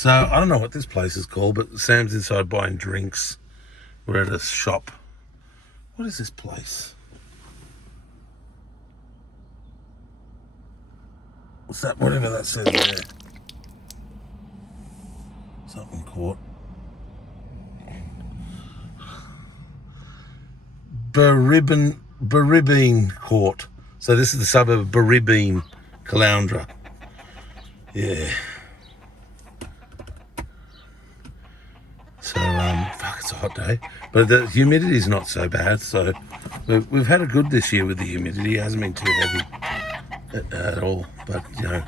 So, I don't know what this place is called, but Sam's inside buying drinks. We're at a shop. What is this place? What's that? Whatever that says there. Something caught. Baribine Court. So this is the suburb of Baribine, Caloundra. Yeah. So, fuck, it's a hot day. But the humidity's not so bad. So we've had it good this year with the humidity. It hasn't been too heavy at all. But, you know,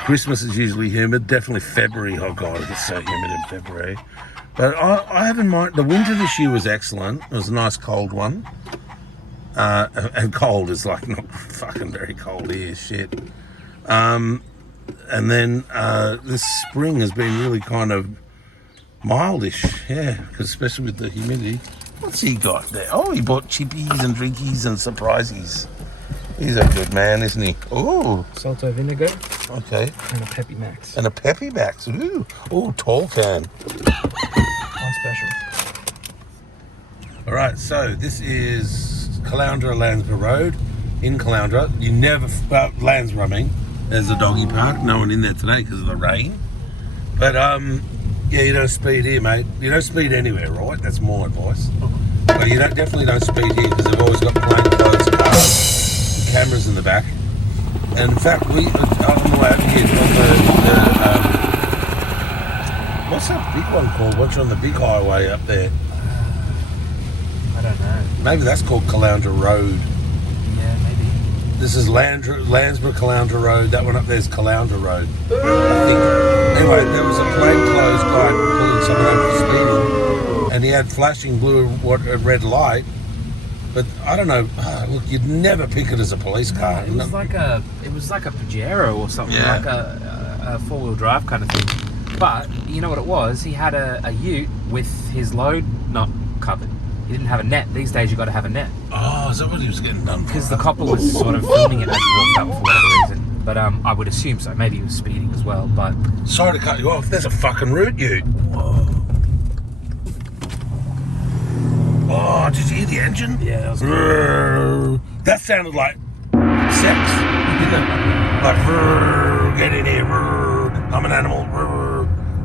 Christmas is usually humid. Definitely February. Oh, God, it gets so humid in February. But I haven't mind. The winter this year was excellent. It was a nice cold one. And cold is like not fucking very cold here, shit. And then this spring has been really kind of mildish, yeah, because especially with the humidity. What's he got there? Oh, he bought chippies and drinkies and surprises. He's a good man, isn't he? Oh, Salto vinegar. Okay. And a Peppy Max. And a Peppy Max. Ooh, tall can. One special. All right, so this is Caloundra Landsborough Road in Caloundra. You never, Landsborough, I mean, there's a doggy park. No one in there today because of the rain. But, yeah, you don't speed here, mate. You don't speed anywhere, right? That's more advice. But you definitely don't speed here because they've always got plainclothes cars, cameras in the back. And in fact, on the way over here, what's that big one called? What's on the big highway up there? I don't know. Maybe that's called Caloundra Road. Yeah, maybe. This is Landsborough Caloundra Road. That one up there is Caloundra Road, I think. Anyway, there was a plainclothes guy pulling someone over for speeding, and he had flashing blue and red light. But I don't know. Look, you'd never pick it as a police car. It was like a Pajero or something, Yeah. like a 4-wheel drive kind of thing. But you know what it was? He had a ute with his load not covered. He didn't have a net. These days you got to have a net. Oh, is that what he was getting done for? Because the copper was sort of filming it as he walked up for whatever reason. But I would assume so. Maybe he was speeding as well. But Sorry to cut you off. There's a fucking root ute. Whoa. Oh, did you hear the engine? yeah, that was That sounded like sex. Like, get in here. I'm an animal.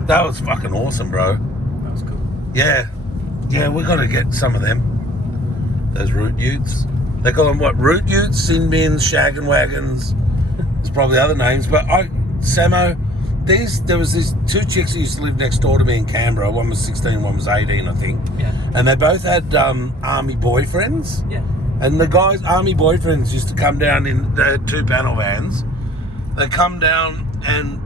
That was fucking awesome, bro. That was cool. Yeah, we got to get some of them. Those root utes. They call them what? Root utes, sin bins, shaggin' wagons. There's probably other names, but Samo, there was these two chicks who used to live next door to me in Canberra. One was 16, one was 18, I think. Yeah. And they both had army boyfriends. Yeah. And the guys, army boyfriends, used to come down in the 2 panel vans. They'd come down and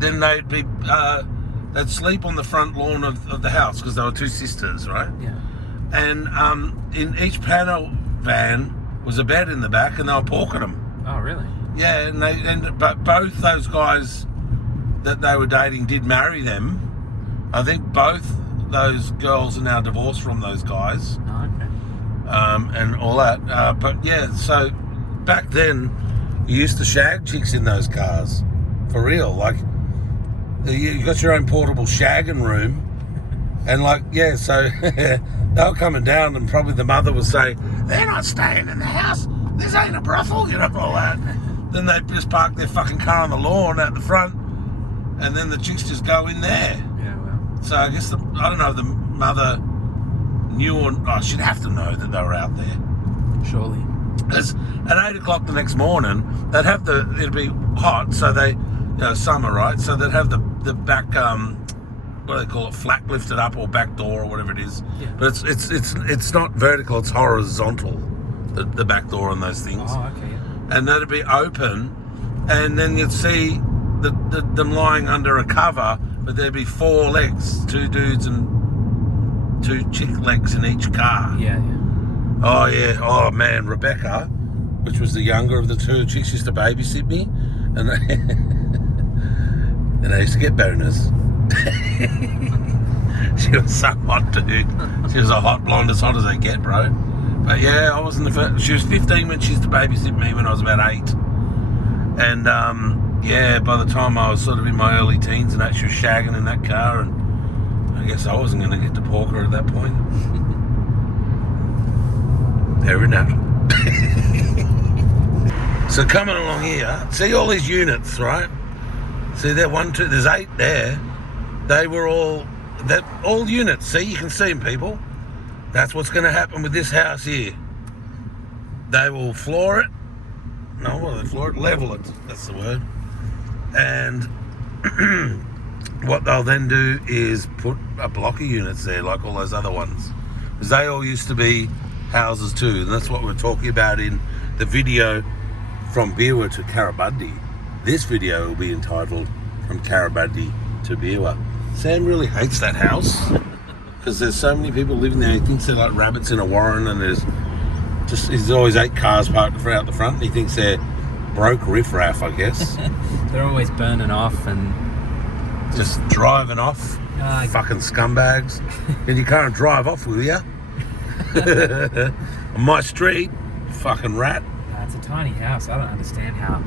then they'd sleep on the front lawn of the house because they were 2 sisters, right? Yeah. And in each panel van was a bed in the back, and they were porking them. Oh, really? Yeah, but both those guys that they were dating did marry them. I think both those girls are now divorced from those guys. Oh, okay. And all that. But yeah, so back then you used to shag chicks in those cars, for real. Like you got your own portable shagging room, and like so they were coming down, and probably the mother was saying, "They're not staying in the house. This ain't a brothel," you know, all that. Then they just park their fucking car on the lawn out the front, and then the chicks just go in there. Yeah, well. So I guess I don't know if the mother knew or she'd have to know that they were out there. Surely. Because at 8 o'clock the next morning, they'd have it'd be hot, so summer, right? So they'd have the back, what do they call it, flap lifted up or back door or whatever it is. Yeah. But it's not vertical, it's horizontal, the back door on those things. Oh, okay. Yeah. And that'd be open, and then you'd see them lying under a cover, but there'd be 4 legs, 2 dudes and 2 chick legs in each car. Yeah. Oh yeah, oh man, Rebecca, which was the younger of the 2 chicks, used to babysit me, and and I used to get boners. She was so hot, dude. She was a hot blonde, as hot as they get, bro. But yeah, I wasn't the first. She was 15 when she used to babysit me when I was about 8, and yeah, by the time I was sort of in my early teens and actually shagging in that car, and I guess I wasn't going to get to porker at that point. Fair enough. So coming along here, see all these units, right? See there, 1, 2, there's 8 there. They were all units. See, you can see them, people. That's what's going to happen with this house here. They will floor it. No, what do they floor it? Level it. That's the word. And what they'll then do is put a block of units there, like all those other ones. Because they all used to be houses too. And that's what we're talking about in the video from Beerwah to Currumundi. This video will be entitled From Currumundi to Beerwah. Sam really hates that house because there's so many people living there. He thinks they're like rabbits in a warren, and there's always 8 cars parked out the front. And he thinks they're broke riffraff, I guess. They're always burning off and just driving off. Fucking scumbags. And you can't drive off, will you? On my street, fucking rat. It's a tiny house. I don't understand how.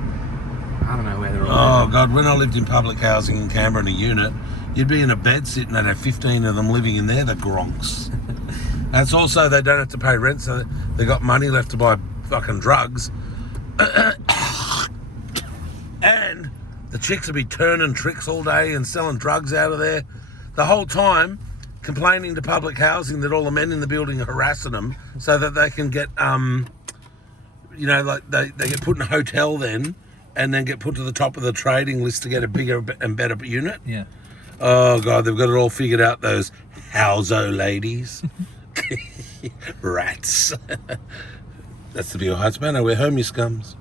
I don't know where they're all. Oh God, when I lived in public housing in Canberra in a unit, you'd be in a bed sitting and have 15 of them living in there, the gronks. That's also, they don't have to pay rent, so they got money left to buy fucking drugs. And the chicks would be turning tricks all day and selling drugs out of there. The whole time complaining to public housing that all the men in the building are harassing them so that they can get, you know, like they get put in a hotel then and then get put to the top of the trading list to get a bigger and better unit. Yeah. Oh God, they've got it all figured out, those houso ladies. Rats. That's the Beerwah Heights Manor. We're home, you scums.